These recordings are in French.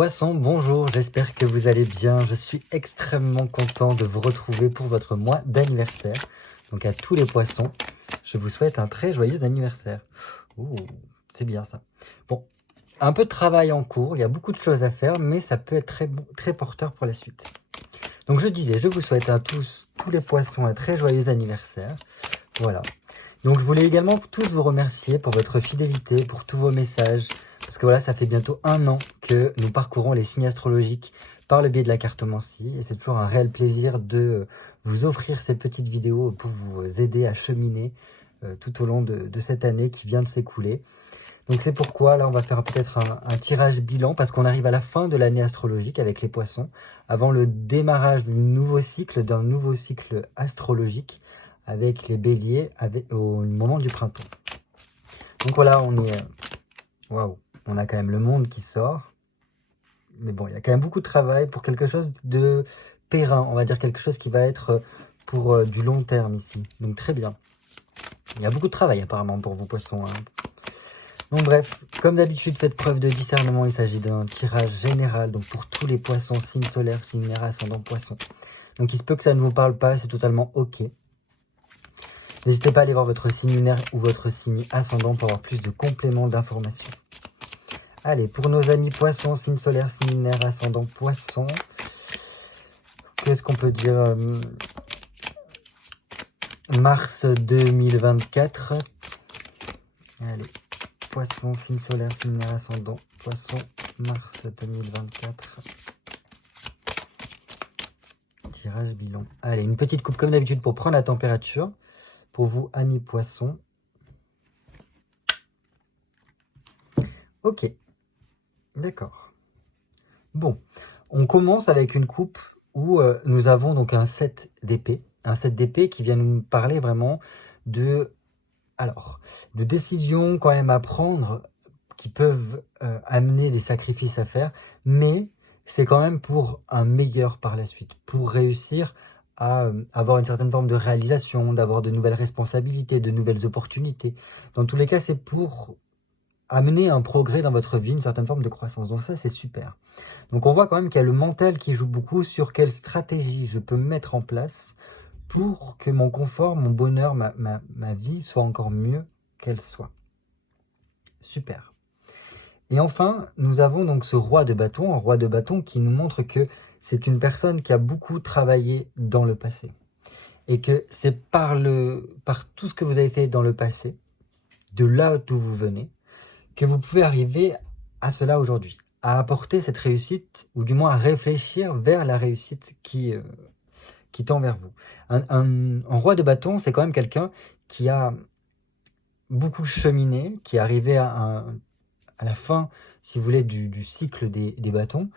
Poissons, bonjour, j'espère que vous allez bien. Je suis extrêmement content de vous retrouver pour votre mois d'anniversaire. Donc à tous les poissons, je vous souhaite un très joyeux anniversaire. Ouh, c'est bien ça. Bon, un peu de travail en cours, il y a beaucoup de choses à faire, mais ça peut être très porteur pour la suite. Donc je disais, je vous souhaite à tous les poissons, un très joyeux anniversaire. Voilà. Donc je voulais également tous vous remercier pour votre fidélité, pour tous vos messages. Parce que voilà, ça fait bientôt 1 an que nous parcourons les signes astrologiques par le biais de la cartomancie. Et c'est toujours un réel plaisir de vous offrir ces petites vidéos pour vous aider à cheminer tout au long de cette année qui vient de s'écouler. Donc c'est pourquoi là on va faire peut-être un tirage bilan parce qu'on arrive à la fin de l'année astrologique avec les poissons, avant le démarrage d'un nouveau cycle astrologique avec les béliers au moment du printemps. Donc voilà, on est... Waouh, on a quand même le monde qui sort. Mais bon, il y a quand même beaucoup de travail pour quelque chose de périn. On va dire quelque chose qui va être pour du long terme ici. Donc très bien. Il y a beaucoup de travail apparemment pour vous poissons. Donc bref, comme d'habitude, faites preuve de discernement. Il s'agit d'un tirage général. Donc pour tous les poissons, signe solaire, signe lunaire, ascendant poisson. Donc il se peut que ça ne vous parle pas, c'est totalement ok. N'hésitez pas à aller voir votre signe lunaire ou votre signe ascendant pour avoir plus de compléments d'informations. Allez, pour nos amis poissons, signe solaire, signe lunaire, ascendant poisson, qu'est-ce qu'on peut dire mars 2024. Allez, poisson, signe solaire, signe lunaire, ascendant poisson, mars 2024. Tirage bilan. Allez, une petite coupe comme d'habitude pour prendre la température. Pour vous, amis poissons. Ok. D'accord. Bon, on commence avec une coupe où nous avons donc un 7 d'épée. Un 7 d'épée qui vient nous parler vraiment de décisions quand même à prendre qui peuvent amener des sacrifices à faire, mais c'est quand même pour un meilleur par la suite, pour réussir à avoir une certaine forme de réalisation, d'avoir de nouvelles responsabilités, de nouvelles opportunités. Dans tous les cas, c'est pour amener un progrès dans votre vie, une certaine forme de croissance. Donc ça, c'est super. Donc on voit quand même qu'il y a le mental qui joue beaucoup sur quelle stratégie je peux mettre en place pour que mon confort, mon bonheur, ma vie soit encore mieux qu'elle soit. Super. Et enfin, nous avons donc ce roi de bâton, un roi de bâton qui nous montre que c'est une personne qui a beaucoup travaillé dans le passé. Et que c'est par tout ce que vous avez fait dans le passé, de là d'où vous venez, que vous pouvez arriver à cela aujourd'hui, à apporter cette réussite, ou du moins à réfléchir vers la réussite qui tend vers vous. Un roi de bâton, c'est quand même quelqu'un qui a beaucoup cheminé, qui est arrivé à la fin, si vous voulez, du cycle des bâtons.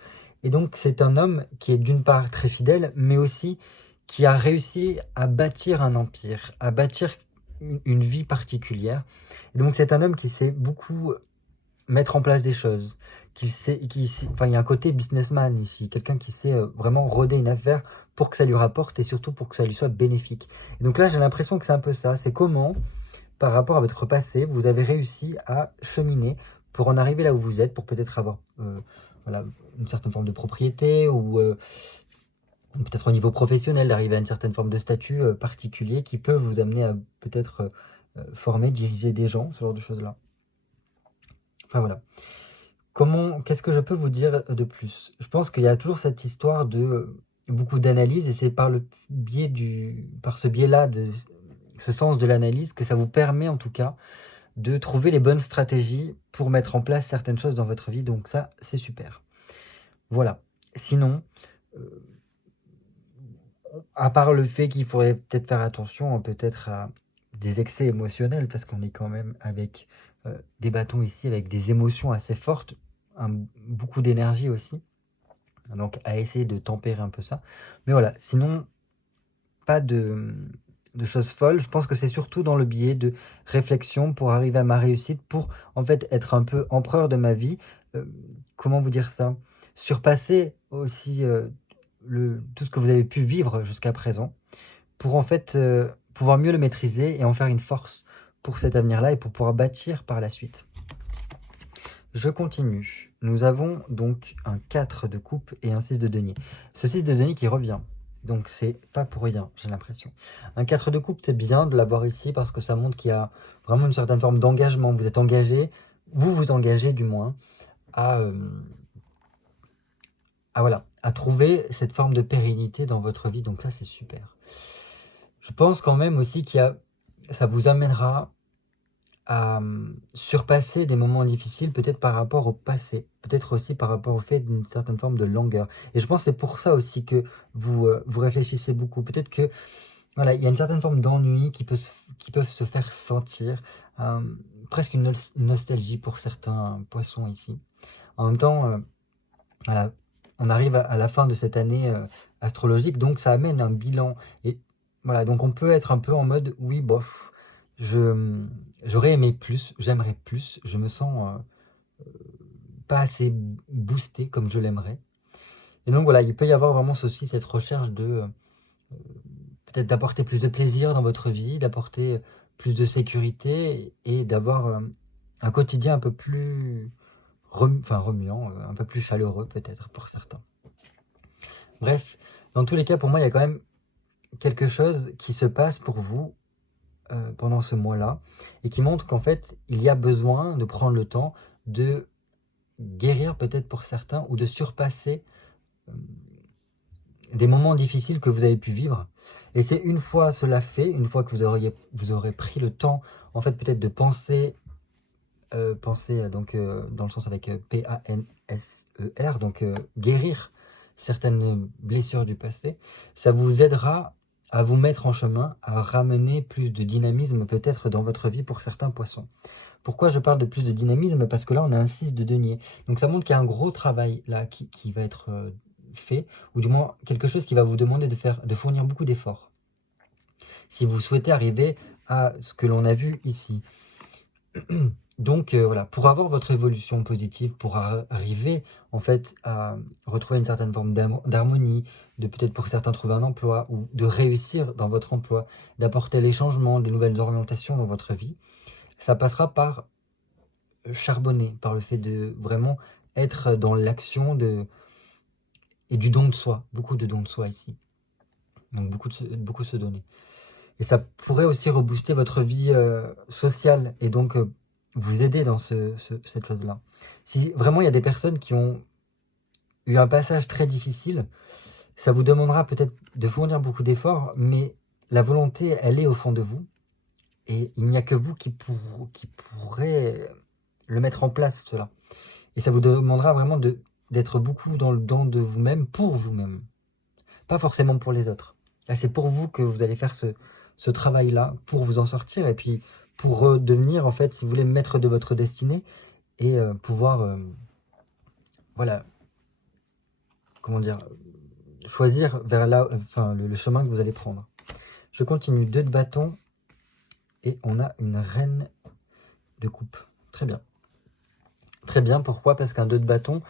Et donc, c'est un homme qui est d'une part très fidèle, mais aussi qui a réussi à bâtir un empire, à bâtir une vie particulière. Et donc, c'est un homme qui sait beaucoup mettre en place des choses. Enfin, il y a un côté businessman ici, quelqu'un qui sait vraiment roder une affaire pour que ça lui rapporte et surtout pour que ça lui soit bénéfique. Et donc là, j'ai l'impression que c'est un peu ça. C'est comment, par rapport à votre passé, vous avez réussi à cheminer pour en arriver là où vous êtes, pour peut-être avoir voilà, une certaine forme de propriété ou peut-être au niveau professionnel, d'arriver à une certaine forme de statut particulier qui peut vous amener à peut-être former, diriger des gens, ce genre de choses-là. Enfin voilà. Qu'est-ce que je peux vous dire de plus? Je pense qu'il y a toujours cette histoire de beaucoup d'analyse et c'est par ce biais-là, de ce sens de l'analyse, que ça vous permet en tout cas de trouver les bonnes stratégies pour mettre en place certaines choses dans votre vie. Donc ça, c'est super. Voilà. Sinon, à part le fait qu'il faudrait peut-être faire attention peut-être à des excès émotionnels, parce qu'on est quand même avec des bâtons ici, avec des émotions assez fortes, beaucoup d'énergie aussi. Donc à essayer de tempérer un peu ça. Mais voilà, sinon, pas de choses folles. Je pense que c'est surtout dans le biais de réflexion pour arriver à ma réussite, pour en fait être un peu empereur de ma vie. Comment vous dire ça? Surpasser aussi tout ce que vous avez pu vivre jusqu'à présent, pour en fait pouvoir mieux le maîtriser et en faire une force pour cet avenir-là et pour pouvoir bâtir par la suite. Je continue. nous avons donc un 4 de coupe et un 6 de denier. Ce 6 de denier qui revient, donc c'est pas pour rien, j'ai l'impression. Un 4 de coupe, c'est bien de l'avoir ici parce que ça montre qu'il y a vraiment une certaine forme d'engagement. Vous êtes engagé, vous vous engagez du moins voilà, à trouver cette forme de pérennité dans votre vie. Donc ça, c'est super. Je pense quand même aussi ça vous amènera à surpasser des moments difficiles, peut-être par rapport au passé, peut-être aussi par rapport au fait d'une certaine forme de langueur. Et je pense que c'est pour ça aussi que vous réfléchissez beaucoup. Peut-être que voilà, il y a une certaine forme d'ennui qui peuvent se faire sentir, presque une nostalgie pour certains poissons ici. En même temps, voilà, on arrive à la fin de cette année astrologique, donc ça amène un bilan. Et voilà, donc on peut être un peu en mode, oui, bof, j'aurais aimé plus, j'aimerais plus, je me sens pas assez boosté comme je l'aimerais. Et donc voilà, il peut y avoir vraiment aussi cette recherche de peut-être d'apporter plus de plaisir dans votre vie, d'apporter plus de sécurité et d'avoir un quotidien un peu plus remuant, un peu plus chaleureux peut-être pour certains. Bref, dans tous les cas, pour moi, il y a quand même quelque chose qui se passe pour vous pendant ce mois-là et qui montre qu'en fait, il y a besoin de prendre le temps de guérir peut-être pour certains ou de surpasser des moments difficiles que vous avez pu vivre. Et c'est une fois cela fait, une fois que vous aurez pris le temps, en fait, peut-être de penser donc dans le sens avec P-A-N-S-E-R, donc guérir certaines blessures du passé, ça vous aidera à vous mettre en chemin, à ramener plus de dynamisme peut-être dans votre vie pour certains poissons. Pourquoi je parle de plus de dynamisme? Parce que là, on a un 6 de denier. Donc ça montre qu'il y a un gros travail là qui va être fait, ou du moins quelque chose qui va vous demander de fournir beaucoup d'efforts. Si vous souhaitez arriver à ce que l'on a vu ici. Donc voilà, pour avoir votre évolution positive, pour arriver en fait à retrouver une certaine forme d'harmonie, de peut-être pour certains trouver un emploi ou de réussir dans votre emploi, d'apporter les changements, de nouvelles orientations dans votre vie, ça passera par charbonner, par le fait de vraiment être dans l'action et du don de soi, beaucoup de don de soi ici. Donc beaucoup se donner. Et ça pourrait aussi rebooster votre vie sociale et donc vous aider dans cette chose-là. Si vraiment il y a des personnes qui ont eu un passage très difficile, ça vous demandera peut-être de fournir beaucoup d'efforts, mais la volonté, elle est au fond de vous. Et il n'y a que vous qui pourrez le mettre en place, cela. Et ça vous demandera vraiment d'être beaucoup dans le don de vous-même, pour vous-même. Pas forcément pour les autres. Là, c'est pour vous que vous allez faire ce travail-là, pour vous en sortir, et puis pour devenir, en fait, si vous voulez, maître de votre destinée, et pouvoir, voilà, comment dire, choisir vers là, le chemin que vous allez prendre. Je continue, 2 de bâton, et on a une reine de coupe. Très bien. Très bien, pourquoi? Parce qu'un 2 de bâton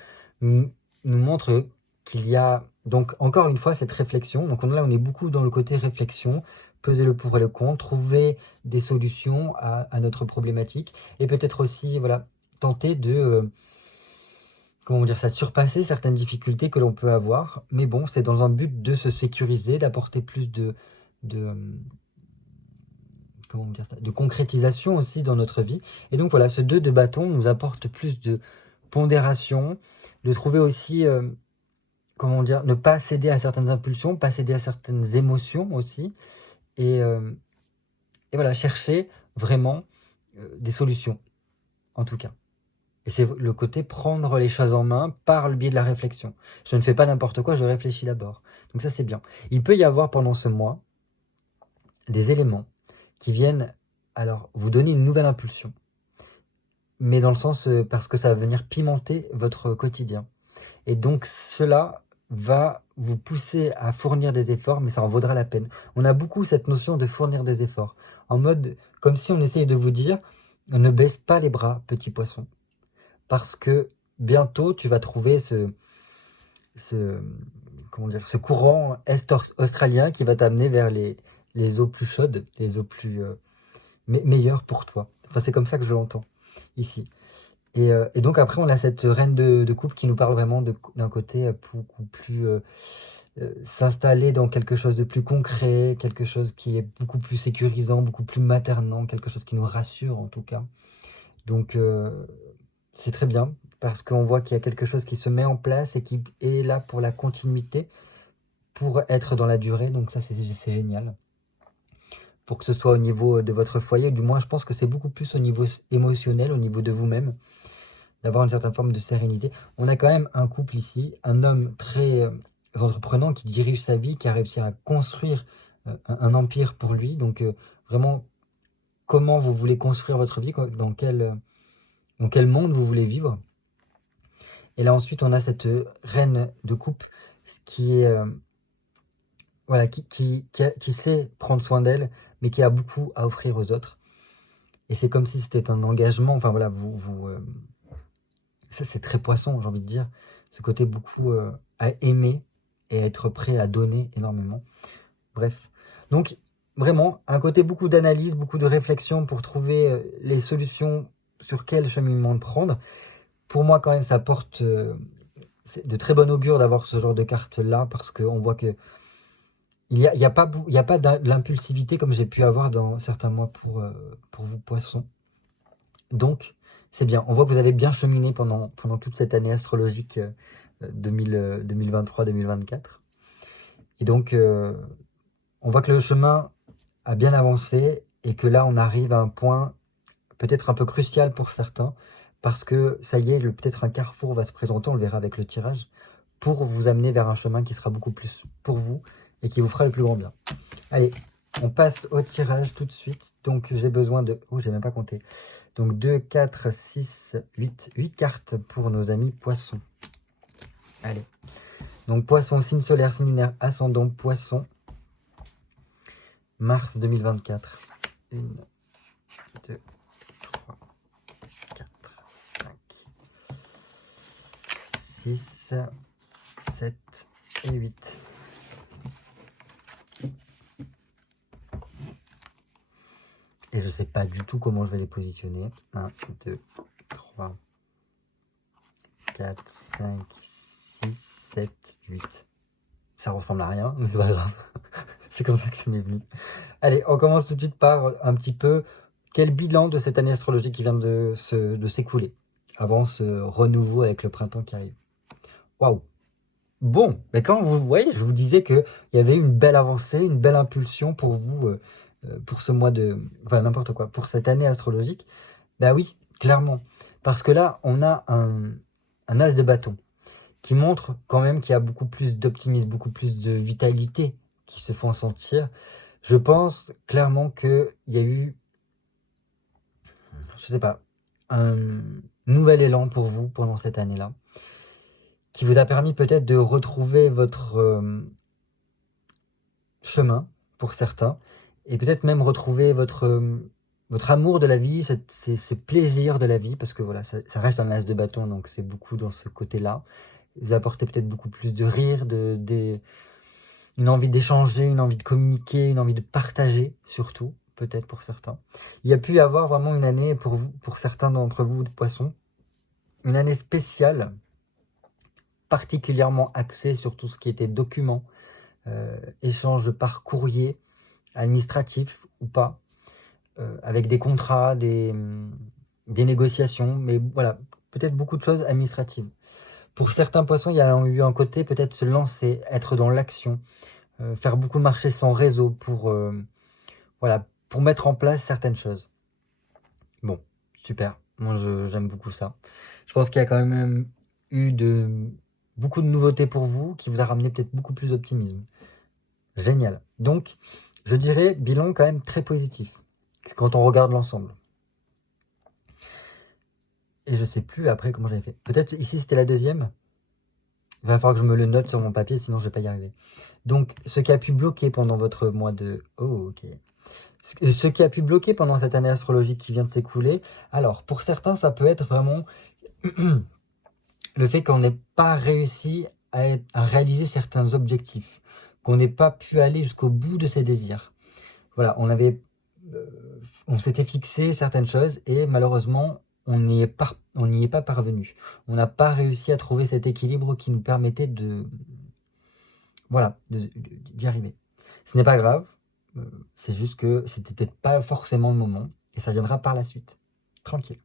nous montre qu'il y a, donc encore une fois, cette réflexion. Donc là, on est beaucoup dans le côté réflexion, peser le pour et le contre, trouver des solutions à notre problématique, et peut-être aussi, voilà, tenter de, comment dire ça, surpasser certaines difficultés que l'on peut avoir. Mais bon, c'est dans un but de se sécuriser, d'apporter plus de comment dire ça, de concrétisation aussi dans notre vie. Et donc voilà, ce 2 de bâton nous apporte plus de pondération, de trouver aussi, comment dire, ne pas céder à certaines impulsions, pas céder à certaines émotions aussi, et voilà, chercher vraiment des solutions, en tout cas. Et c'est le côté prendre les choses en main par le biais de la réflexion. Je ne fais pas n'importe quoi, je réfléchis d'abord. Donc ça, c'est bien. Il peut y avoir pendant ce mois des éléments qui viennent alors vous donner une nouvelle impulsion, mais dans le sens parce que ça va venir pimenter votre quotidien. Et donc cela va vous pousser à fournir des efforts, mais ça en vaudra la peine. On a beaucoup cette notion de fournir des efforts, en mode comme si on essayait de vous dire ne baisse pas les bras, petit poisson, parce que bientôt tu vas trouver comment dire, ce courant est-australien qui va t'amener vers les eaux plus chaudes, les eaux plus meilleures pour toi. Enfin, c'est comme ça que je l'entends ici. Et donc après, on a cette reine de coupe qui nous parle vraiment d'un côté beaucoup plus s'installer dans quelque chose de plus concret, quelque chose qui est beaucoup plus sécurisant, beaucoup plus maternant, quelque chose qui nous rassure en tout cas. Donc c'est très bien parce qu'on voit qu'il y a quelque chose qui se met en place et qui est là pour la continuité, pour être dans la durée. Donc ça, c'est génial. Pour que ce soit au niveau de votre foyer, du moins je pense que c'est beaucoup plus au niveau émotionnel, au niveau de vous-même, d'avoir une certaine forme de sérénité. On a quand même un couple ici, un homme très entreprenant qui dirige sa vie, qui a réussi à construire un empire pour lui. Donc vraiment, comment vous voulez construire votre vie, dans quel monde vous voulez vivre. Et là ensuite, on a cette reine de coupe qui est voilà, qui sait prendre soin d'elle, mais qui a beaucoup à offrir aux autres. Et c'est comme si c'était un engagement. Enfin voilà, ça c'est très poisson, j'ai envie de dire. Ce côté beaucoup à aimer et à être prêt à donner énormément. Bref. Donc vraiment, un côté beaucoup d'analyse, beaucoup de réflexion pour trouver les solutions sur quel cheminement prendre. Pour moi, quand même, ça porte de très bon augure d'avoir ce genre de carte-là, parce qu'on voit que il y a pas de l'impulsivité comme j'ai pu avoir dans certains mois pour vous, poissons. Donc, c'est bien. On voit que vous avez bien cheminé pendant toute cette année astrologique 2023-2024. Et donc, on voit que le chemin a bien avancé et que là, on arrive à un point peut-être un peu crucial pour certains, parce que ça y est, peut-être un carrefour va se présenter, on le verra avec le tirage, pour vous amener vers un chemin qui sera beaucoup plus pour vous et qui vous fera le plus grand bien. Allez, on passe au tirage tout de suite. Donc j'ai besoin de... Oh, j'ai même pas compté. Donc 2, 4, 6, 8 cartes pour nos amis poissons. Allez. Donc poisson, signe solaire, signe lunaire, ascendant poisson. Mars 2024. 1, 2, 3, 4, 5, 6, 7 et 8. Et je sais pas du tout comment je vais les positionner. 1, 2, 3, 4, 5, 6, 7, 8. Ça ressemble à rien, mais c'est pas grave. C'est comme ça que ça m'est venu. Allez, on commence tout de suite par un petit peu quel bilan de cette année astrologique qui vient de s'écouler avant ce renouveau avec le printemps qui arrive. Waouh! Bon, mais quand vous voyez, je vous disais qu'il y avait une belle avancée, une belle impulsion pour vous, pour ce mois de... Enfin, n'importe quoi, pour cette année astrologique. Bah oui, clairement. Parce que là, on a un as de bâton qui montre quand même qu'il y a beaucoup plus d'optimisme, beaucoup plus de vitalité qui se font sentir. Je pense clairement qu'il y a eu, je sais pas, un nouvel élan pour vous pendant cette année-là, qui vous a permis peut-être de retrouver votre chemin pour certains, et peut-être même retrouver votre amour de la vie, ces plaisirs de la vie, parce que voilà, ça reste un as de bâton, donc c'est beaucoup dans ce côté-là. Vous apportez peut-être beaucoup plus de rire, une envie d'échanger, une envie de communiquer, une envie de partager, surtout, peut-être pour certains. Il y a pu y avoir vraiment une année pour vous, pour certains d'entre vous de poissons, une année spéciale, particulièrement axée sur tout ce qui était documents, échange par courrier, administratif ou pas, avec des contrats, des négociations, mais voilà, peut-être beaucoup de choses administratives. Pour certains poissons, il y a eu un côté peut-être se lancer, être dans l'action, faire beaucoup marcher son réseau pour, voilà, pour mettre en place certaines choses. Bon, super. Moi, j'aime beaucoup ça. Je pense qu'il y a quand même eu beaucoup de nouveautés pour vous, qui vous a ramené peut-être beaucoup plus d'optimisme. Génial. Donc, je dirais bilan quand même très positif, quand on regarde l'ensemble. Et je sais plus après comment j'avais fait. Peut-être ici c'était la deuxième. Il va falloir que je me le note sur mon papier, sinon je vais pas y arriver. Donc, ce qui a pu bloquer pendant votre mois de... Oh, ok. Ce qui a pu bloquer pendant cette année astrologique qui vient de s'écouler, alors, pour certains, ça peut être vraiment le fait qu'on n'ait pas réussi à réaliser certains objectifs, qu'on n'ait pas pu aller jusqu'au bout de ses désirs. Voilà, on s'était fixé certaines choses et malheureusement, on n'y est pas parvenu. On n'a pas réussi à trouver cet équilibre qui nous permettait voilà, d'y arriver. Ce n'est pas grave, c'est juste que c'était peut-être pas forcément le moment, et ça viendra par la suite. Tranquille.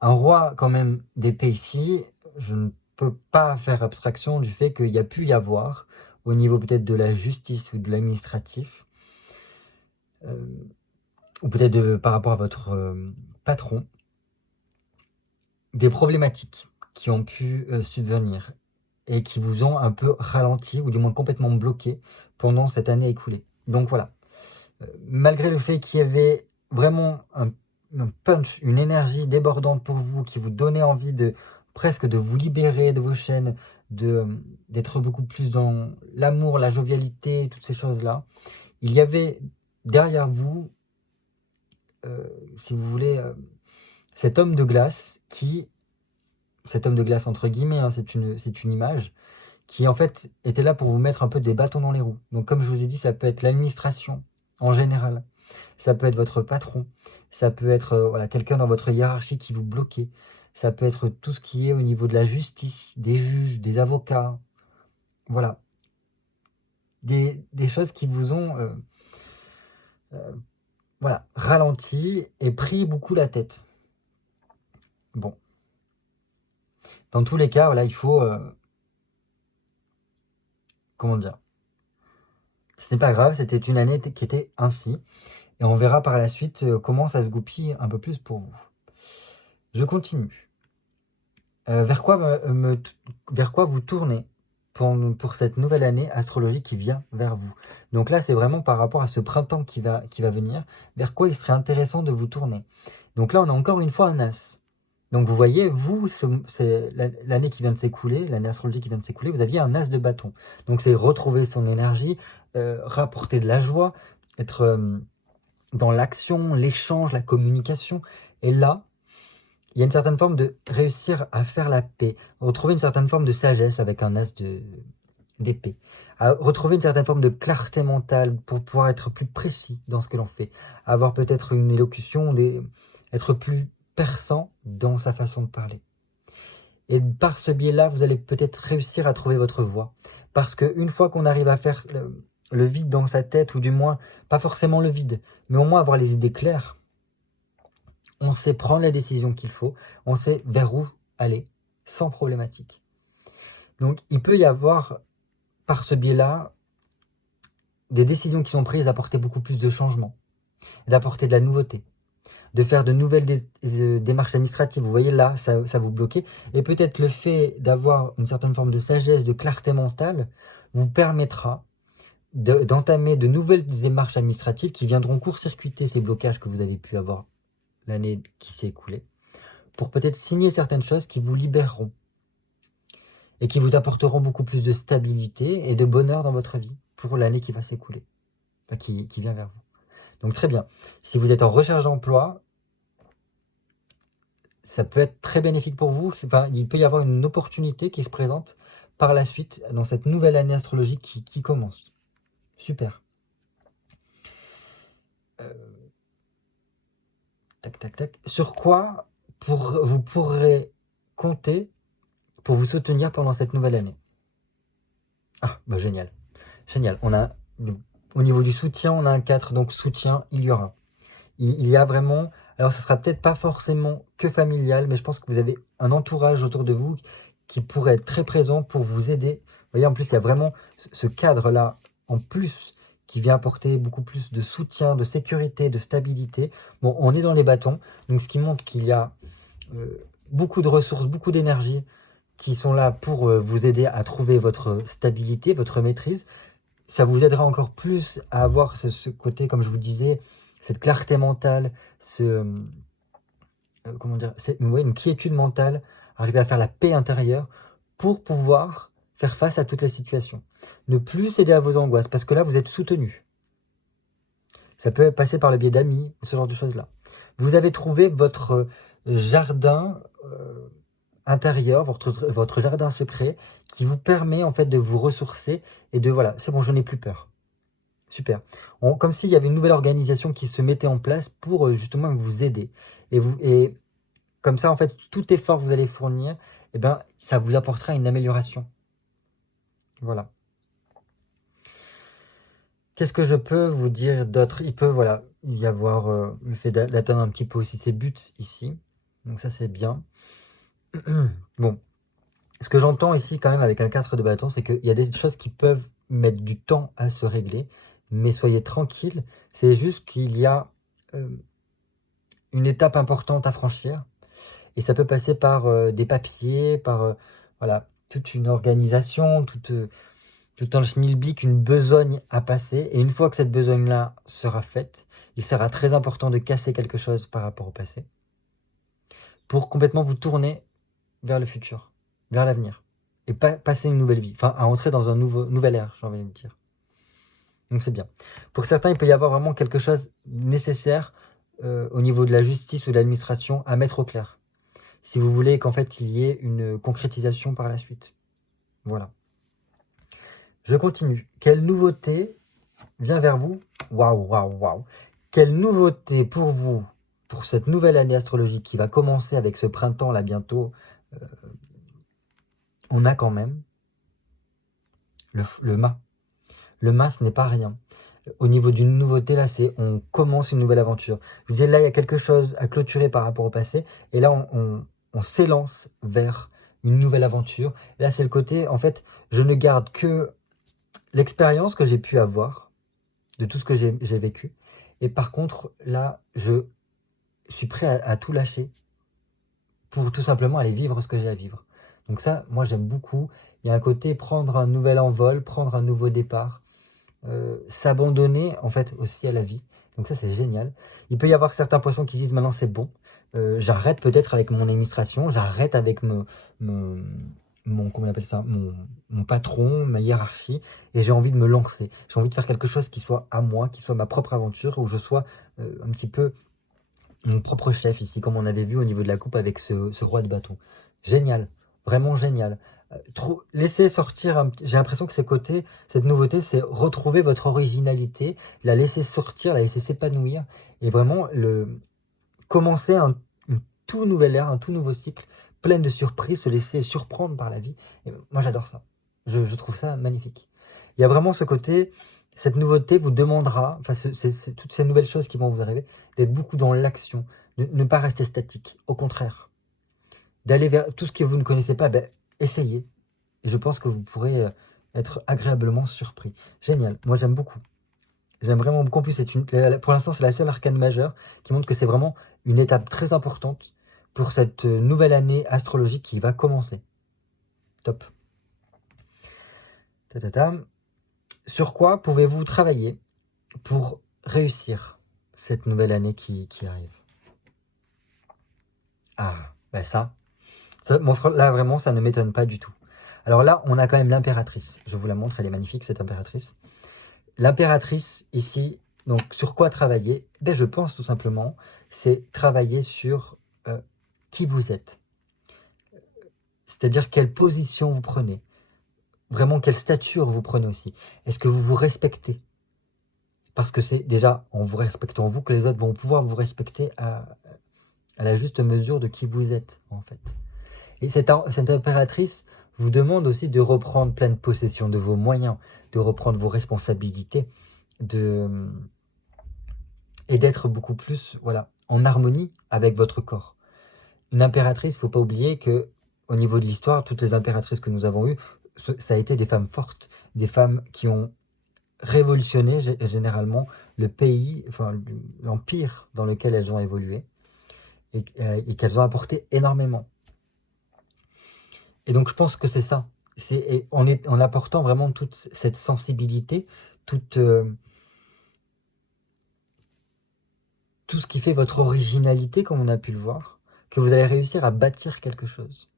Un roi quand même d'épée ici, je ne peux pas faire abstraction du fait qu'il y a pu y avoir, au niveau peut-être de la justice ou de l'administratif, ou peut-être par rapport à votre patron, des problématiques qui ont pu subvenir et qui vous ont un peu ralenti, ou du moins complètement bloqué pendant cette année écoulée. Donc voilà, malgré le fait qu'il y avait vraiment un punch, une énergie débordante pour vous, qui vous donnait envie presque de vous libérer de vos chaînes, d'être beaucoup plus dans l'amour, la jovialité, toutes ces choses-là, il y avait derrière vous, si vous voulez, cet homme de glace entre guillemets, hein, c'est une image, qui en fait était là pour vous mettre un peu des bâtons dans les roues. Donc comme je vous ai dit, ça peut être l'administration en général, ça peut être votre patron, ça peut être voilà, quelqu'un dans votre hiérarchie qui vous bloquait, ça peut être tout ce qui est au niveau de la justice, des juges, des avocats, voilà. Des choses qui vous ont voilà, ralenti et pris beaucoup la tête. Bon. Dans tous les cas, voilà, il faut... comment dire, ce n'est pas grave, c'était une année qui était ainsi. Et on verra par la suite comment ça se goupille un peu plus pour vous. Je continue. Vers quoi vous tournez pour cette nouvelle année astrologique qui vient vers vous? Donc là, c'est vraiment par rapport à ce printemps qui va venir. Vers quoi il serait intéressant de vous tourner? Donc là, on a encore une fois un as. Donc vous voyez, vous, c'est l'année qui vient de s'écouler, l'année astrologique qui vient de s'écouler, vous aviez un as de bâton. Donc c'est retrouver son énergie, rapporter de la joie, être dans l'action, l'échange, la communication. Et là, il y a une certaine forme de réussir à faire la paix, retrouver une certaine forme de sagesse avec un as d'épée, à retrouver une certaine forme de clarté mentale pour pouvoir être plus précis dans ce que l'on fait, avoir peut-être une élocution, être plus perçant dans sa façon de parler. Et par ce biais-là, vous allez peut-être réussir à trouver votre voie. Parce qu'une fois qu'on arrive à faire le vide dans sa tête, ou du moins, pas forcément le vide, mais au moins avoir les idées claires, on sait prendre la décision qu'il faut, on sait vers où aller, sans problématique. Donc il peut y avoir, par ce biais-là, des décisions qui sont prises d'apporter beaucoup plus de changements, d'apporter de la nouveauté, de faire de nouvelles démarches administratives. Vous voyez là, ça vous bloquait. Et peut-être le fait d'avoir une certaine forme de sagesse, de clarté mentale, vous permettra d'entamer de nouvelles démarches administratives qui viendront court-circuiter ces blocages que vous avez pu avoir l'année qui s'est écoulée, pour peut-être signer certaines choses qui vous libéreront et qui vous apporteront beaucoup plus de stabilité et de bonheur dans votre vie pour l'année qui va s'écouler, enfin, qui vient vers vous. Donc très bien, si vous êtes en recherche d'emploi, ça peut être très bénéfique pour vous. Enfin, il peut y avoir une opportunité qui se présente par la suite dans cette nouvelle année astrologique qui commence. Super. Tac, tac, tac. Sur quoi vous pourrez compter pour vous soutenir pendant cette nouvelle année? Ah, bah génial. Génial. On a, au niveau du soutien, on a un 4, donc soutien, il y aura. Il y a vraiment, alors ça sera peut-être pas forcément que familial, mais je pense que vous avez un entourage autour de vous qui pourrait être très présent pour vous aider. Vous voyez, en plus, il y a vraiment ce cadre-là, en plus, qui vient apporter beaucoup plus de soutien, de sécurité, de stabilité. Bon, on est dans les bâtons, donc ce qui montre qu'il y a beaucoup de ressources, beaucoup d'énergie qui sont là pour vous aider à trouver votre stabilité, votre maîtrise. Ça vous aidera encore plus à avoir ce côté, comme je vous disais, cette clarté mentale, comment dire, une quiétude mentale, arriver à faire la paix intérieure pour pouvoir faire face à toutes les situations. Ne plus céder à vos angoisses, parce que là, vous êtes soutenu. Ça peut passer par le biais d'amis, ou ce genre de choses-là. Vous avez trouvé votre jardin intérieur, votre jardin secret, qui vous permet en fait de vous ressourcer et de, voilà, c'est bon, je n'ai plus peur. Super. Comme s'il y avait une nouvelle organisation qui se mettait en place pour justement vous aider. Et comme ça, en fait, tout effort que vous allez fournir, eh ben, ça vous apportera une amélioration. Voilà. Qu'est-ce que je peux vous dire d'autre? Il peut, voilà, y avoir le fait d'atteindre un petit peu aussi ses buts ici. Donc ça, c'est bien. Bon. Ce que j'entends ici quand même avec un 4 de bâton, c'est qu'il y a des choses qui peuvent mettre du temps à se régler. Mais soyez tranquille. C'est juste qu'il y a une étape importante à franchir. Et ça peut passer par des papiers, par voilà, toute une organisation, tout un schmilblick, une besogne à passer. Et une fois que cette besogne-là sera faite, il sera très important de casser quelque chose par rapport au passé pour complètement vous tourner vers le futur, vers l'avenir. Et passer une nouvelle vie, enfin à entrer dans un nouvel ère, j'ai envie de dire. Donc c'est bien. Pour certains, il peut y avoir vraiment quelque chose nécessaire au niveau de la justice ou de l'administration à mettre au clair. Si vous voulez qu'en fait il y ait une concrétisation par la suite. Voilà. Je continue. Quelle nouveauté vient vers vous? Waouh, waouh, waouh. Quelle nouveauté pour vous, pour cette nouvelle année astrologique qui va commencer avec ce printemps là bientôt. On a quand même le mât. Le mât, ce n'est pas rien. Au niveau d'une nouveauté, là, c'est on commence une nouvelle aventure. Je vous disais, là, il y a quelque chose à clôturer par rapport au passé. Et là, on s'élance vers une nouvelle aventure. Là, c'est le côté, en fait, je ne garde que l'expérience que j'ai pu avoir de tout ce que j'ai vécu. Et par contre, là, je suis prêt à tout lâcher pour tout simplement aller vivre ce que j'ai à vivre. Donc ça, moi, j'aime beaucoup. Il y a un côté prendre un nouvel envol, prendre un nouveau départ, s'abandonner en fait aussi à la vie. Donc ça, c'est génial. Il peut y avoir certains poissons qui disent maintenant c'est bon. J'arrête peut-être avec mon administration, j'arrête avec comment on appelle ça, mon patron, ma hiérarchie, et j'ai envie de me lancer. J'ai envie de faire quelque chose qui soit à moi, qui soit ma propre aventure, où je sois un petit peu mon propre chef ici, comme on avait vu au niveau de la coupe avec ce roi de bâton. Génial, vraiment génial. Laissez sortir, j'ai l'impression que cette nouveauté, c'est retrouver votre originalité, la laisser sortir, la laisser s'épanouir, et vraiment commencer un tout nouvel ère, un tout nouveau cycle, plein de surprises, se laisser surprendre par la vie. Et moi, j'adore ça. Je trouve ça magnifique. Il y a vraiment ce côté, cette nouveauté vous demandera, enfin, toutes ces nouvelles choses qui vont vous arriver, d'être beaucoup dans l'action, ne pas rester statique. Au contraire, d'aller vers tout ce que vous ne connaissez pas, essayez. Et je pense que vous pourrez être agréablement surpris. Génial. Moi, j'aime beaucoup. J'aime vraiment beaucoup. En plus, pour l'instant, c'est la seule arcane majeure qui montre que c'est vraiment une étape très importante pour cette nouvelle année astrologique qui va commencer. Top. Sur quoi pouvez-vous travailler pour réussir cette nouvelle année qui arrive? Ah, ça, mon frère, là, vraiment, ça ne m'étonne pas du tout. Alors là, on a quand même l'impératrice. Je vous la montre, elle est magnifique, cette impératrice. L'impératrice, ici, donc sur quoi travailler? Je pense tout simplement, c'est travailler sur qui vous êtes. C'est-à-dire quelle position vous prenez. Vraiment, quelle stature vous prenez aussi. Est-ce que vous vous respectez? Parce que c'est déjà en vous respectant vous que les autres vont pouvoir vous respecter à la juste mesure de qui vous êtes, en fait. Et cette impératrice vous demande aussi de reprendre pleine possession de vos moyens, de reprendre vos responsabilités, et d'être beaucoup plus en harmonie avec votre corps. Une impératrice, il ne faut pas oublier que au niveau de l'histoire, toutes les impératrices que nous avons eues, ça a été des femmes fortes, des femmes qui ont révolutionné généralement le pays, enfin l'empire dans lequel elles ont évolué, et qu'elles ont apporté énormément. Et donc je pense que c'est ça, en apportant vraiment toute cette sensibilité, tout ce qui fait votre originalité, comme on a pu le voir, que vous allez réussir à bâtir quelque chose.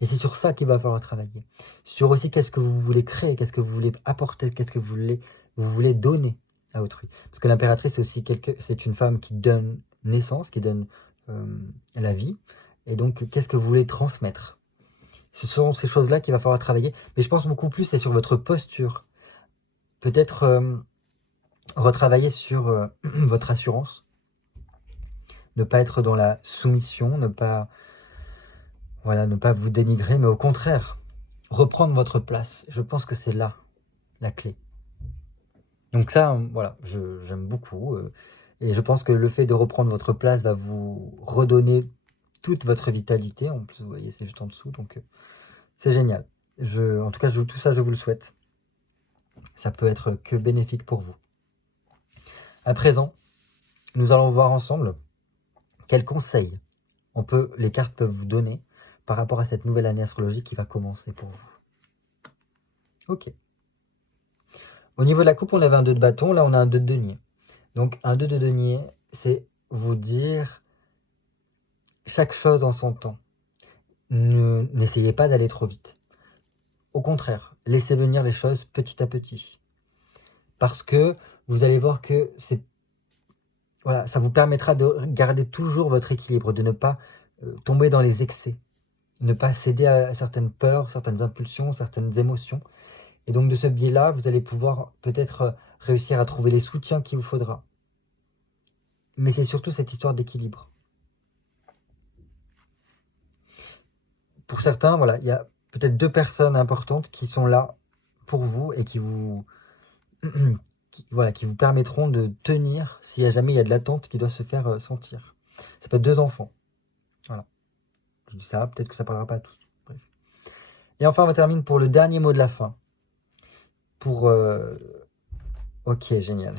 Et c'est sur ça qu'il va falloir travailler. Sur aussi qu'est-ce que vous voulez créer, qu'est-ce que vous voulez apporter, qu'est-ce que vous voulez donner à autrui. Parce que l'impératrice, c'est une femme qui donne naissance, qui donne la vie. Et donc, qu'est-ce que vous voulez transmettre? Ce sont ces choses-là qu'il va falloir travailler. Mais je pense beaucoup plus, c'est sur votre posture. Peut-être retravailler sur votre assurance. Ne pas être dans la soumission, ne pas vous dénigrer, mais au contraire, reprendre votre place. Je pense que c'est là la clé. Donc ça, voilà, j'aime beaucoup. Et je pense que le fait de reprendre votre place va vous redonner toute votre vitalité. En plus, vous voyez, c'est juste en dessous, donc c'est génial. En tout cas, tout ça, je vous le souhaite. Ça peut être que bénéfique pour vous. À présent, nous allons voir ensemble quels conseils les cartes peuvent vous donner par rapport à cette nouvelle année astrologique qui va commencer pour vous. Ok. Au niveau de la coupe, on avait un 2 de bâton, là on a un 2 de denier. Donc un 2 de denier, c'est vous dire chaque chose en son temps. N'essayez pas d'aller trop vite. Au contraire, laissez venir les choses petit à petit. Parce que vous allez voir que ça vous permettra de garder toujours votre équilibre, de ne pas tomber dans les excès, ne pas céder à certaines peurs, certaines impulsions, certaines émotions. Et donc de ce biais-là, vous allez pouvoir peut-être réussir à trouver les soutiens qu'il vous faudra. Mais c'est surtout cette histoire d'équilibre. Pour certains, voilà, il y a peut-être 2 personnes importantes qui sont là pour vous et qui vous permettront de tenir si jamais il y a de l'attente qui doit se faire sentir. Ça peut être 2 enfants. Voilà. Je dis ça, peut-être que ça ne parlera pas à tous. Bref. Et enfin, on termine pour le dernier mot de la fin. Ok, génial.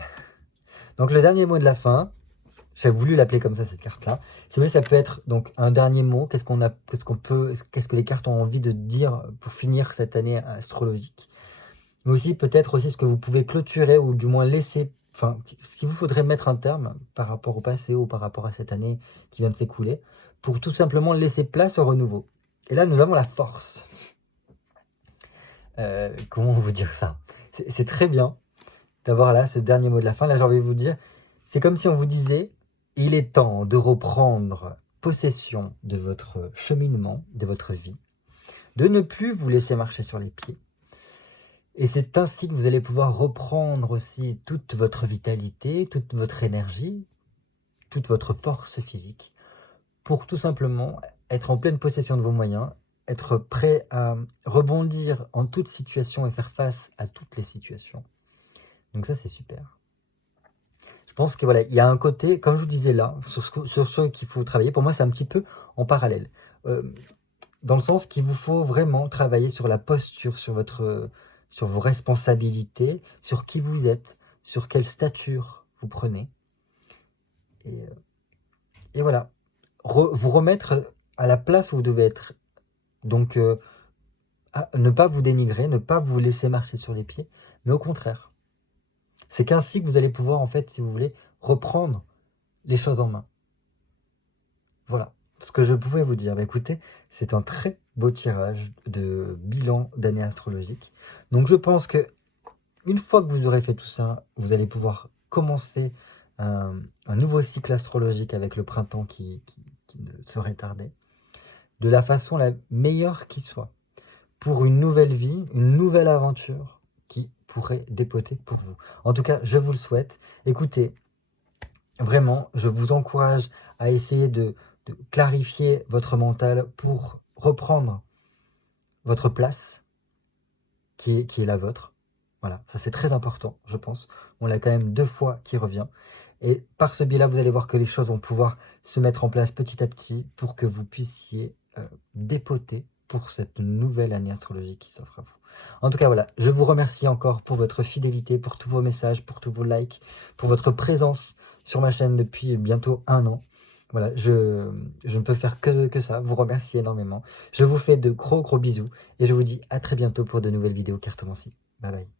Donc le dernier mot de la fin, j'ai voulu l'appeler comme ça, cette carte-là. C'est vrai, ça peut être donc un dernier mot. Qu'est-ce que les cartes ont envie de dire pour finir cette année astrologique. Mais aussi peut-être aussi ce que vous pouvez clôturer ou du moins laisser, ce qu'il vous faudrait mettre un terme par rapport au passé ou par rapport à cette année qui vient de s'écouler, pour tout simplement laisser place au renouveau. Et là, nous avons la force. Comment vous dire ça? C'est très bien d'avoir là ce dernier mot de la fin. Là, j'ai envie de vous dire, c'est comme si on vous disait, il est temps de reprendre possession de votre cheminement, de votre vie, de ne plus vous laisser marcher sur les pieds. Et c'est ainsi que vous allez pouvoir reprendre aussi toute votre vitalité, toute votre énergie, toute votre force physique, pour tout simplement être en pleine possession de vos moyens, être prêt à rebondir en toute situation et faire face à toutes les situations. Donc ça, c'est super. Je pense que voilà, il y a un côté, comme je vous disais là, sur ce qu'il faut travailler, pour moi, c'est un petit peu en parallèle. Dans le sens qu'il vous faut vraiment travailler sur la posture, sur vos responsabilités, sur qui vous êtes, sur quelle stature vous prenez. Et voilà, vous remettre à la place où vous devez être. Donc, ne pas vous dénigrer, ne pas vous laisser marcher sur les pieds, mais au contraire. C'est qu'ainsi que vous allez pouvoir, en fait, si vous voulez, reprendre les choses en main. Voilà ce que je pouvais vous dire. Écoutez, c'est un très beau tirage de bilan d'année astrologique. Donc je pense que une fois que vous aurez fait tout ça, vous allez pouvoir commencer un nouveau cycle astrologique avec le printemps qui ne saurait tarder, de la façon la meilleure qui soit, pour une nouvelle vie, une nouvelle aventure qui pourrait dépoter pour vous. En tout cas, je vous le souhaite. Écoutez, vraiment, je vous encourage à essayer de clarifier votre mental pour reprendre votre place qui est la vôtre. Voilà, ça c'est très important, je pense. On l'a quand même 2 fois qui revient. Et par ce biais-là, vous allez voir que les choses vont pouvoir se mettre en place petit à petit pour que vous puissiez dépoter pour cette nouvelle année astrologique qui s'offre à vous. En tout cas, voilà, je vous remercie encore pour votre fidélité, pour tous vos messages, pour tous vos likes, pour votre présence sur ma chaîne depuis bientôt 1 an. Voilà, je ne peux faire que ça, vous remercier énormément. Je vous fais de gros bisous et je vous dis à très bientôt pour de nouvelles vidéos cartomancie. Bye bye.